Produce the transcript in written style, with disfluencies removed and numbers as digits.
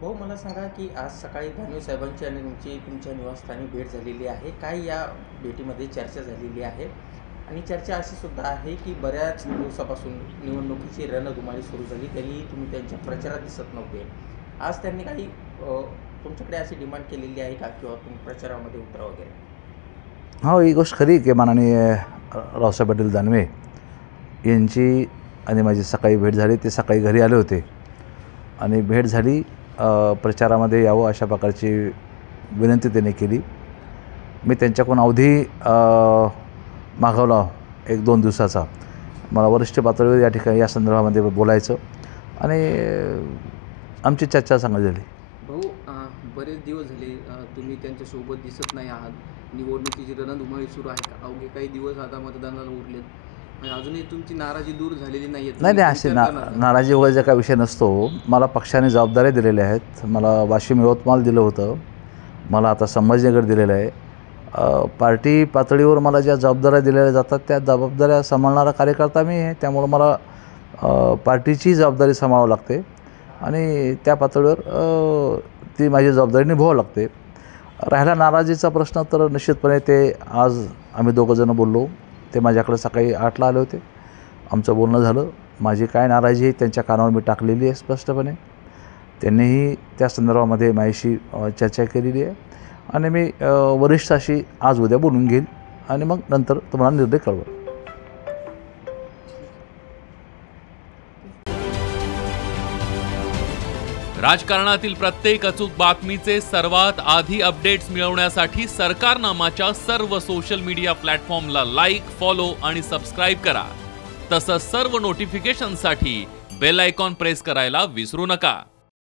भाऊ मला सांगा की आज सकाळी दानवे साहेबांची आणि तुमची तुमच्या निवासस्थानी भेट झालेली आहे. काय या भेटीमध्ये चर्चा झालेली आहे? आणि चर्चा अशी सुद्धा आहे की बऱ्याच दिवसापासून निवडणुकीची रणधुमाळी सुरू झाली, तरीही तुम्ही त्यांच्या प्रचारात दिसत नव्हते. आज त्यांनी काही तुमच्याकडे अशी डिमांड केलेली आहे का, किंवा तुम्ही प्रचारामध्ये उतरा वगैरे? हो, ही गोष्ट खरी की माननीय रावसाहेब पाटील दानवे यांची आणि माझी सकाळी भेट झाली. ते सकाळी घरी आले होते आणि भेट झाली. प्रचारामध्ये यावं अशा प्रकारची विनंती त्यांनी केली. मी त्यांच्याकडून अवधी मागवला 1-2 दिवसाचा. मला वरिष्ठ पातळीवर या ठिकाणी या संदर्भामध्ये बोलायचं आणि आमची चर्चा चांगली झाली. भाऊ, बरेच दिवस झाले तुम्ही त्यांच्यासोबत दिसत नाही आहात. निवडणुकीची रणधुमाळी सुरू आहे का? अवघे काही दिवस आता मतदानाला उरलेत, म्हणजे अजूनही तुमची नाराजी दूर झालेली नाही आहे. नाही, असे नाराजी वगैरेचा काही विषय नसतो. मला पक्षाने जबाबदाऱ्या दिलेल्या आहेत. मला वाशिम यवतमाळ दिलं होतं, मला आता संभाजीनगर दिलेलं आहे. पार्टी पातळीवर मला ज्या जबाबदाऱ्या दिलेल्या जातात त्या जबाबदाऱ्या सांभाळणारा कार्यकर्ता मी आहे. त्यामुळं मला पार्टीची जबाबदारी सांभाळावी लागते आणि त्या पातळीवर ती माझी जबाबदारी निभावावी लागते. राहिला नाराजीचा प्रश्न, तर निश्चितपणे ते आज आम्ही दोघंजणं बोललो. ते माझ्याकडे सकाळी 8ला आले होते. आमचं बोलणं झालं. माझी काय नाराजी आहे त्यांच्या कानावर मी टाकलेली आहे स्पष्टपणे. त्यांनीही त्या संदर्भामध्ये माझ्याशी चर्चा केलेली आहे आणि मी वरिष्ठाशी आज उद्या बोलून घेईल आणि मग नंतर तुम्हाला निर्णय कळवेल. राजकारणातील प्रत्येक अचूक बातमीचे सर्वात आधी अपडेट्स मिळवण्यासाठी सरकारनामाच्या सर्व सोशल मीडिया प्लॅटफॉर्मला लाईक, फॉलो आणि सबस्क्राईब करा. तसंच सर्व नोटिफिकेशनसाठी बेल आयकॉन प्रेस करायला विसरू नका.